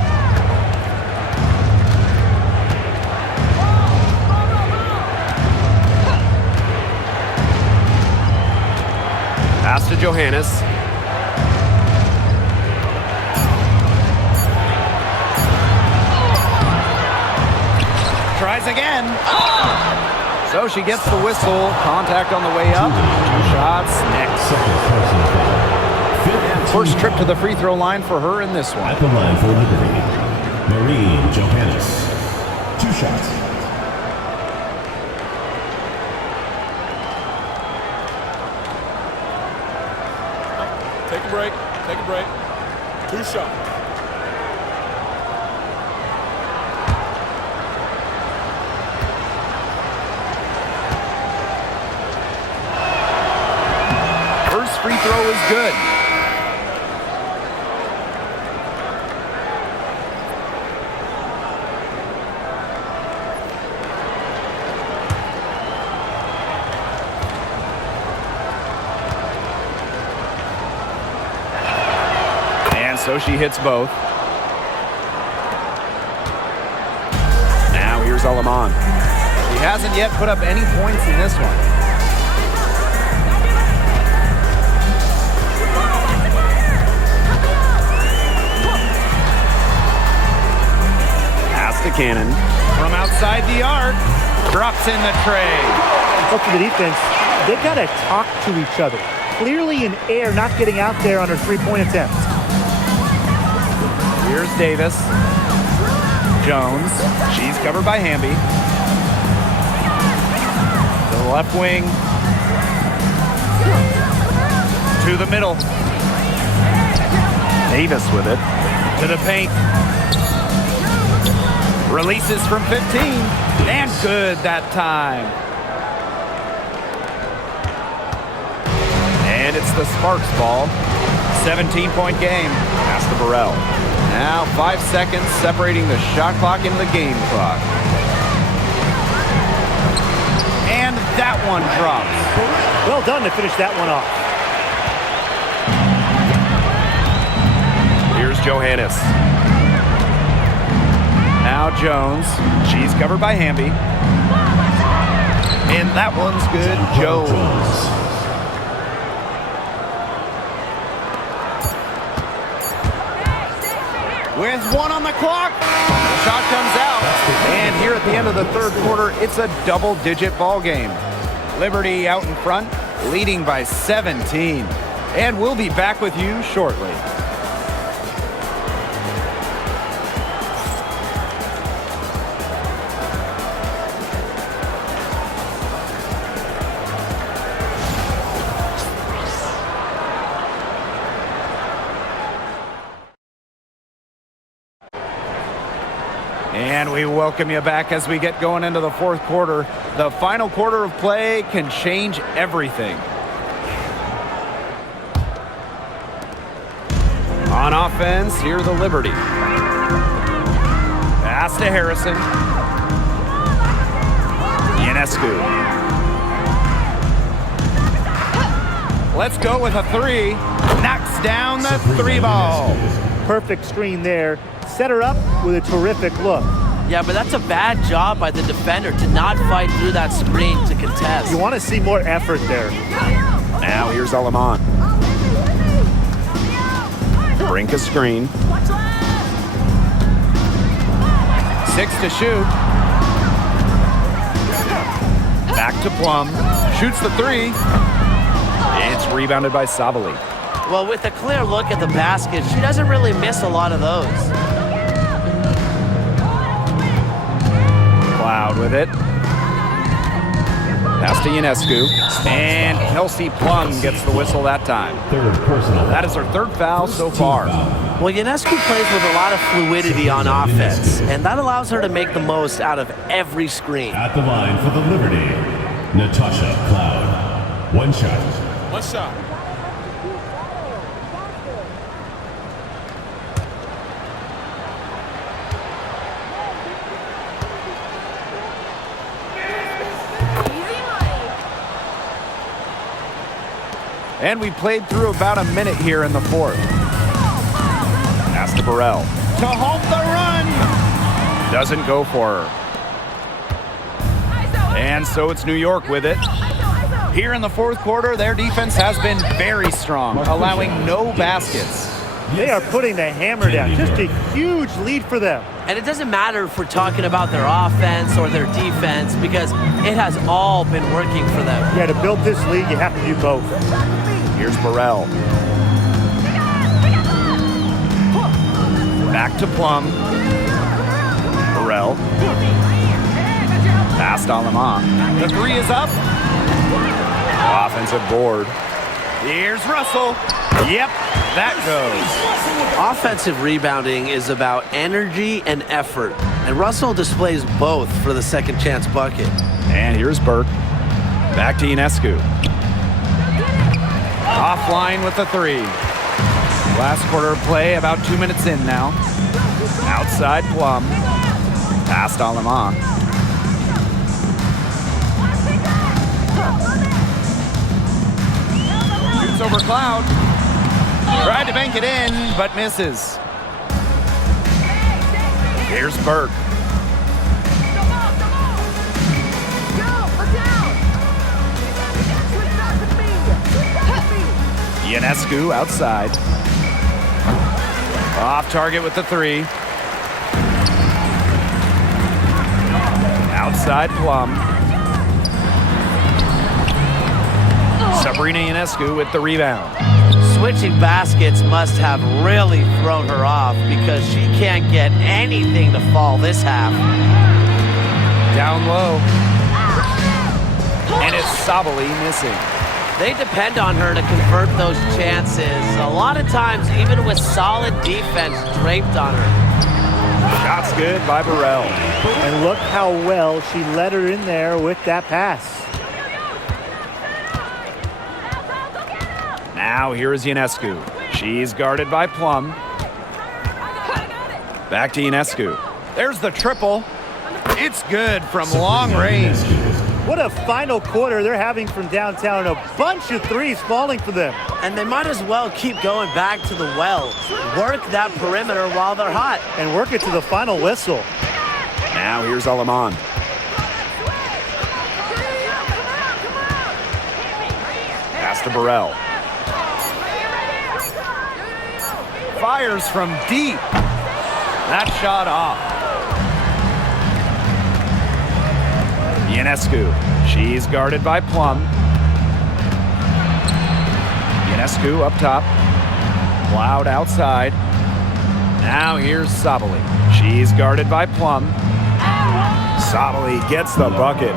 Pass to Johannes. Tries again. So she gets the whistle. Contact on the way up. 2 shots next. And first trip to the free throw line for her in this one. At the line for Liberty, Maureen Johannes. 2 shots. Take a break. Take a break. 2 shots. First free throw is good. So she hits both. Now here's Alaman. She hasn't yet put up any points in this one. Pass to Cannon. From outside the arc. Drops in the tray. Look for the defense. They've got to talk to each other. Clearly in air, not getting out there on her three-point attempt. Here's Davis. Jones. She's covered by Hamby. To the left wing. To the middle. Davis with it. To the paint. Releases from 15. And good that time. And it's the Sparks ball. 17-point game. Pass to Burrell. Now 5 seconds separating the shot clock and the game clock. And that one drops. Well done to finish that one off. Here's Johannes. Now Jones. She's covered by Hamby. And that one's good. Jones. With 1 on the clock, the shot comes out. And here at the end of the third quarter, it's a double-digit ball game. Liberty out in front, leading by 17. And we'll be back with you shortly. And we welcome you back as we get going into the fourth quarter. The final quarter of play can change everything. On offense, here the Liberty. Pass to Harrison. Ionescu. Let's go with a 3. Knocks down the 3 ball. Perfect screen there. Set her up with a terrific look. Yeah, but that's a bad job by the defender to not fight through that screen to contest. You want to see more effort there. Now here's Alaman. Brink a screen. 6 to shoot. Back to Plum. Shoots the 3. It's rebounded by Savali. Well, with a clear look at the basket, she doesn't really miss a lot of those. Cloud with it. Pass to Ionescu. And Kelsey Plum gets the whistle that time. Third personal. That is her 3rd foul so far. Well, Ionescu plays with a lot of fluidity on offense, and that allows her to make the most out of every screen. At the line for the Liberty, Natasha Cloud. 1 shot. 1 shot. And we played through about a minute here in the fourth. Pass to Burrell. To halt the run. Doesn't go for her. And so it's New York with it. Here in the fourth quarter, their defense has been very strong, allowing no baskets. They are putting the hammer down. Just a huge lead for them. And it doesn't matter if we're talking about their offense or their defense, because it has all been working for them. Yeah, to build this lead, you have to do both. Here's Burrell. Back to Plum. Burrell. Pass to Lamont. The three is up. Offensive board. Here's Russell. Yep, that goes. Offensive rebounding is about energy and effort, and Russell displays both for the second chance bucket. And here's Burke. Back to Ionescu. Offline with the three. Last quarter of play, about 2 minutes in now. Outside Plum. Past Lamont. Shoots over Cloud. Tried to bank it in, but misses. Here's Burke. Ionescu outside. Off target with the three. Outside Plum. Sabrina Ionescu with the rebound. Switching baskets must have really thrown her off, because she can't get anything to fall this half. Down low. And it's Sabali missing. They depend on her to convert those chances. A lot of times, even with solid defense draped on her. Shot's good by Burrell. And look how well she let her in there with that pass. Now here is Ionescu. She's guarded by Plum. Back to Ionescu. There's the triple. It's good from long range. What a final quarter they're having from downtown. A bunch of threes falling for them. And they might as well keep going back to the well. Work that perimeter while they're hot. And work it to the final whistle. Now here's Alaman. Pass to Burrell. Fires from deep. That shot off. Ionescu. She's guarded by Plum. Ionescu up top. Cloud outside. Now here's Sabali. She's guarded by Plum. Sabali gets the bucket.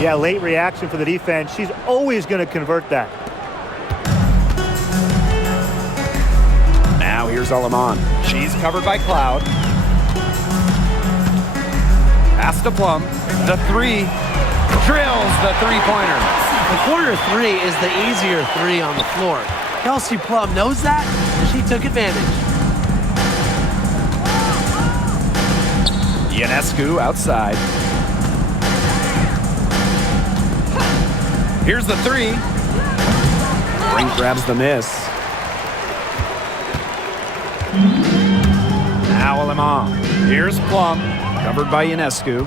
Yeah, late reaction for the defense. She's always going to convert that. Now here's Alaman. She's covered by Cloud. Pass to Plum. The three. Drills the three-pointer. The corner three is the easier three on the floor. Kelsey Plum knows that, and she took advantage. Ionescu outside. Here's the three. Brink grabs the miss. Now Alaman. Here's Plum, covered by Ionescu.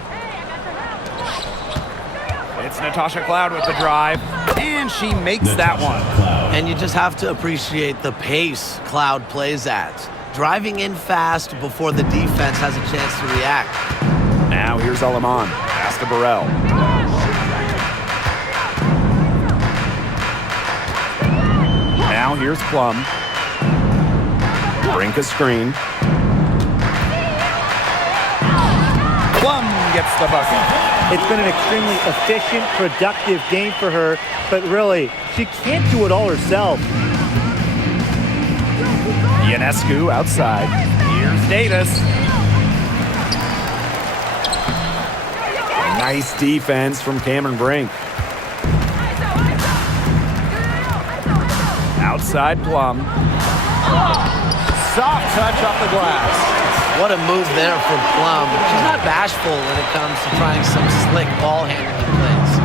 It's Natasha Cloud with the drive, and she makes that one. And you just have to appreciate the pace Cloud plays at. Driving in fast before the defense has a chance to react. Now here's Alaman. Pass to Burrell. Now here's Plum. Brink a screen. Plum gets the bucket. It's been an extremely efficient, productive game for her, but really, she can't do it all herself. Ionescu outside. Here's Davis. Nice defense from Cameron Brink. Outside Plum. Soft touch off the glass. What a move there from Plum. She's not bashful when it comes to trying some slick ball handling plays.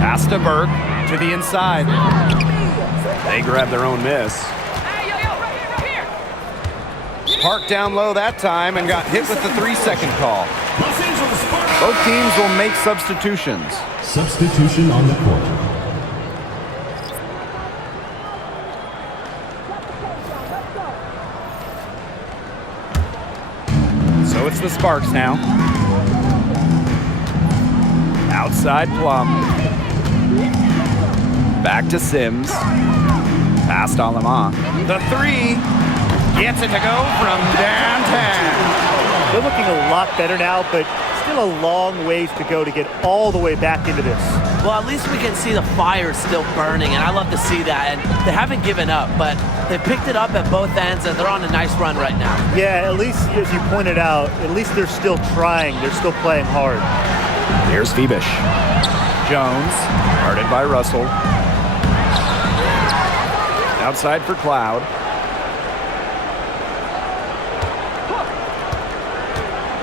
Pass to Burke to the inside. They grab their own miss. Parked down low that time and got hit with the 3-second call. Both teams will make substitutions. Substitution on the court. So it's the Sparks now. Outside Plum. Back to Sims. Past Alama. The 3 gets it to go from downtown. They're looking a lot better now, but still a long ways to go to get all the way back into this. Well, at least we can see the fire still burning, and I love to see that. And they haven't given up, but they picked it up at both ends, and they're on a nice run right now. Yeah, at least, as you pointed out, at least they're still trying. They're still playing hard. Here's Phoebish. Jones, guarded by Russell. Outside for Cloud.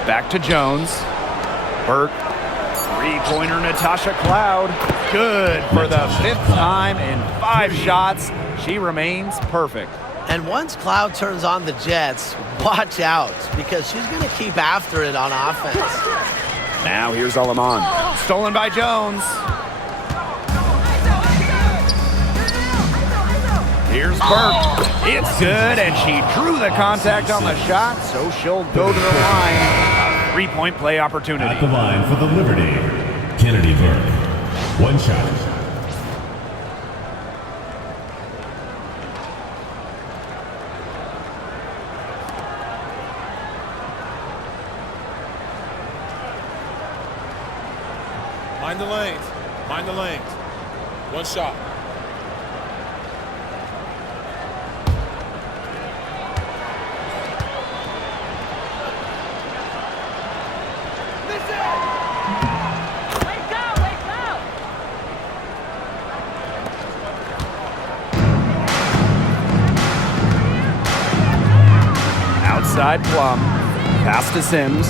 Back to Jones. Burke. Three-pointer Natasha Cloud. Good for the 5th time in 5 shots. She remains perfect. And once Cloud turns on the Jets, watch out, because she's going to keep after it on offense. Now here's Alaman. Stolen by Jones. Here's Burke. It's good, and she drew the contact on the shot, so she'll go to the line. A 3-point play opportunity. At the line for the Liberty, Kennedy Burke. 1 shot. Mind the lanes. Mind the lanes. 1 shot. Outside Plum. Pass to Sims.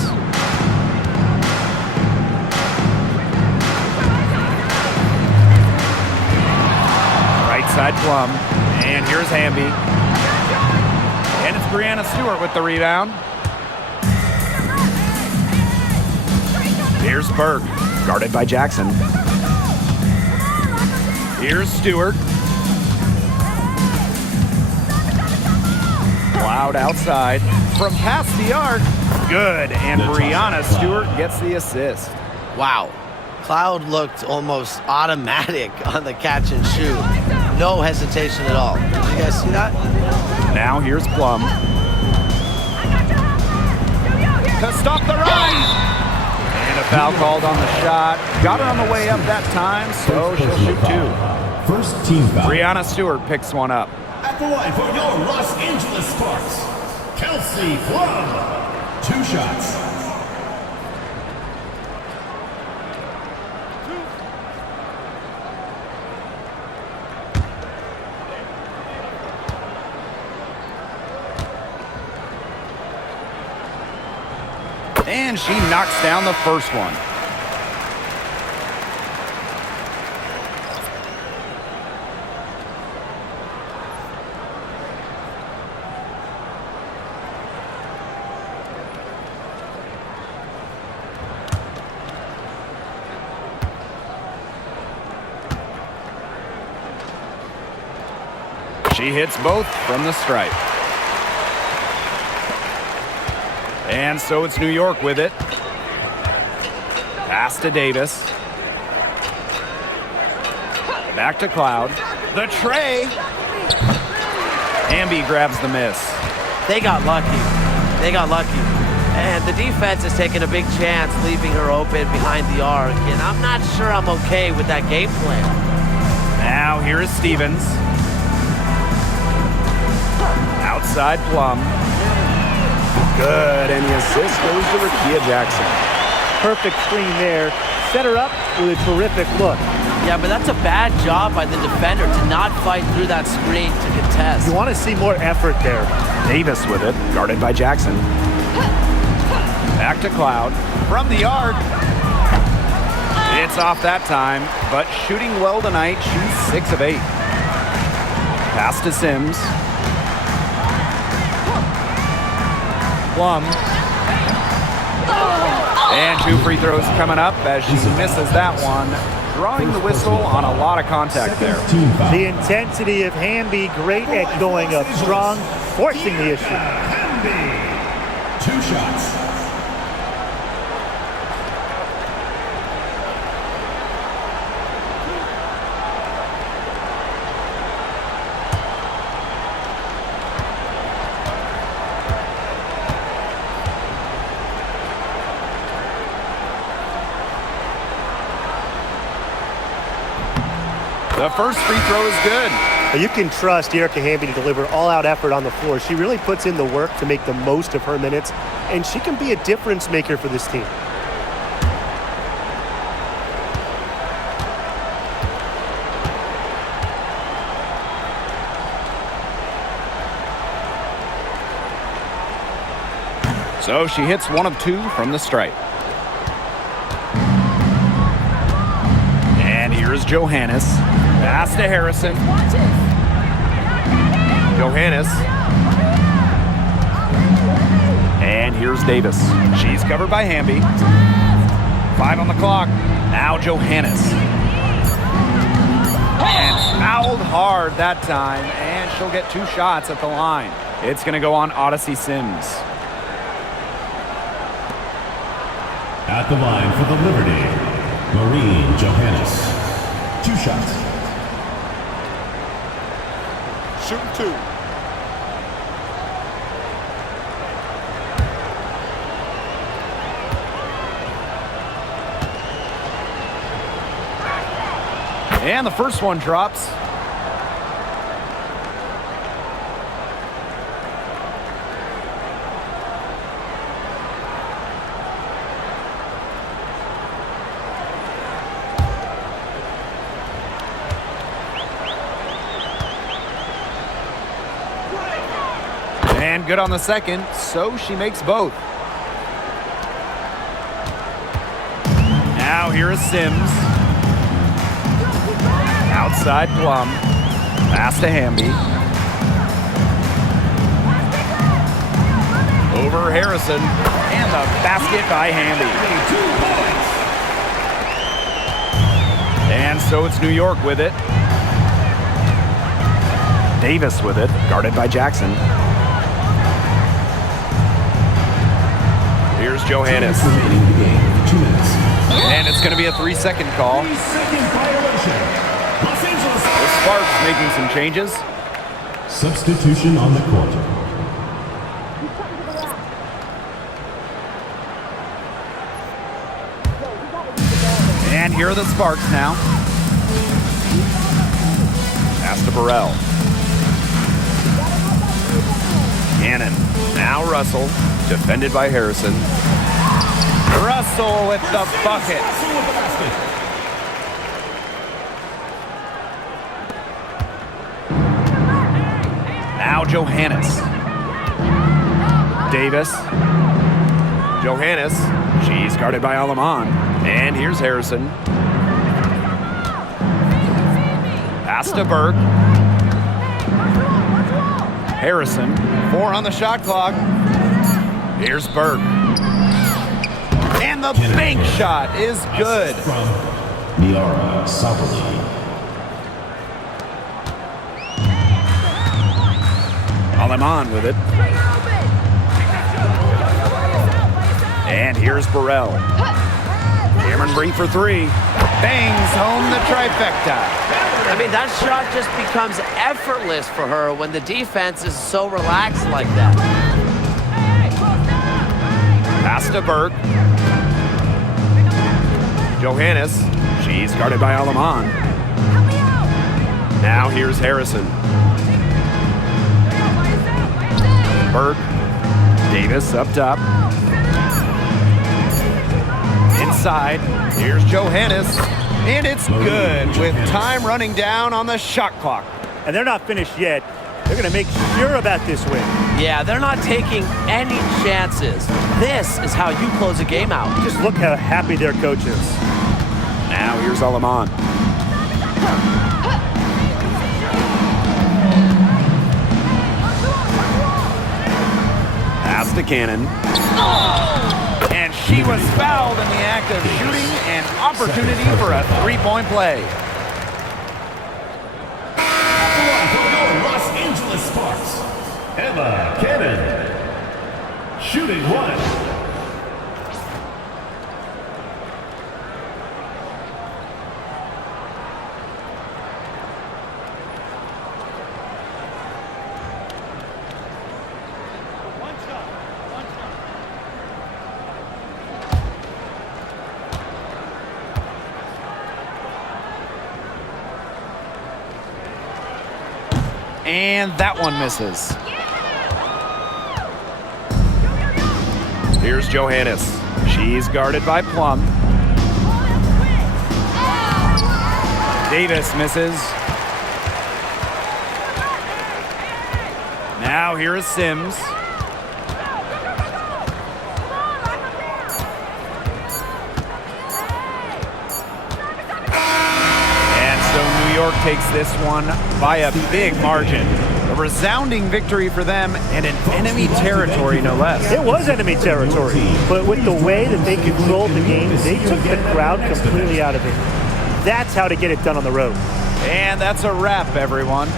Right side Plum. And here's Hamby. And it's Brianna Stewart with the rebound. Here's Burke, guarded by Jackson. Here's Stewart. Cloud outside from past the arc. Good, and Brianna Stewart gets the assist. Wow. Cloud looked almost automatic on the catch and shoot. No hesitation at all. Did you guys see that? Now here's Plum. To stop the run. And a foul called on the shot. Got her on the way up that time, so she'll shoot 2. First team foul. Brianna Stewart picks one up. At the line for your Los Angeles Sparks, Kelsey Plum. 2 shots. And she knocks down the first one. She hits both from the stripe. And so it's New York with it. Pass to Davis. Back to Cloud. The tray. Hamby grabs the miss. They got lucky. They got lucky. And the defense is taking a big chance, leaving her open behind the arc. And I'm not sure I'm okay with that game plan. Now here is Stevens. Outside Plum. Good, and the assist goes to Rakia Jackson. Perfect screen there. Set her up with a terrific look. Yeah, but that's a bad job by the defender to not fight through that screen to contest. You want to see more effort there. Davis with it, guarded by Jackson. Back to Cloud. From the arc. It's off that time, but shooting well tonight. She's 6 of 8. Pass to Sims. Plum. And 2 free throws coming up as she misses that one. Drawing the whistle on a lot of contact there. The intensity of Hamby, great at going up strong, forcing the issue. Hamby, 2 shots. The first free throw is good. You can trust Erica Hamby to deliver all-out effort on the floor. She really puts in the work to make the most of her minutes, and she can be a difference maker for this team. So she hits 1 of 2 from the stripe. And here's Johannes. Pass to Harrison. Johannes. And here's Davis. She's covered by Hamby. 5 on the clock. Now Johannes. And fouled hard that time. And she'll get 2 shots at the line. It's going to go on Odyssey Sims. At the line for the Liberty, Maureen Johannes. 2 shots. Shooting 2. And the first one drops. And good on the second, so she makes both. Now here is Sims. Outside Plum. Pass to Hamby. Over Harrison. And the basket by Hamby. 2 points. And so it's New York with it. Davis with it, guarded by Jackson. Here's Johannes. And it's going to be a 3-second call. 3-second violation. Los Angeles. The Sparks making some changes. Substitution on the court. And here are the Sparks now. Pass to Burrell. Cannon. Now Russell. Defended by Harrison. Russell with the bucket. Now Johannes. Davis. Johannes. She's guarded by Alaman. And here's Harrison. Pass to Burke. Harrison. 4 on the shot clock. Here's Burke. And the bank shot is good. From Miara Sabali. Alaman with it. And here's Burrell. Cameron Bree for 3. Bangs home the trifecta. I mean, that shot just becomes effortless for her when the defense is so relaxed like that. Pass to Burke. Johannes. She's guarded by Alaman. Now here's Harrison. Burke. Davis up top. Inside. Here's Johannes. And it's good with time running down on the shot clock. And they're not finished yet. They're going to make sure about this win. Yeah, they're not taking any chances. This is how you close a game out. Just look how happy their coach is. Now here's Alaman. Pass to Cannon. And she was fouled in the act of shooting, an opportunity for a three-point play. Los Angeles Sparks, Emma Cannon, shooting one. And that one misses. Here's Johannes. She's guarded by Plum. Davis misses. Now here is Sims. New York takes this one by a big margin. A resounding victory for them and an enemy territory, no less. It was enemy territory, but with the way that they controlled the game, they took the crowd completely out of it. That's how to get it done on the road. And that's a wrap, everyone.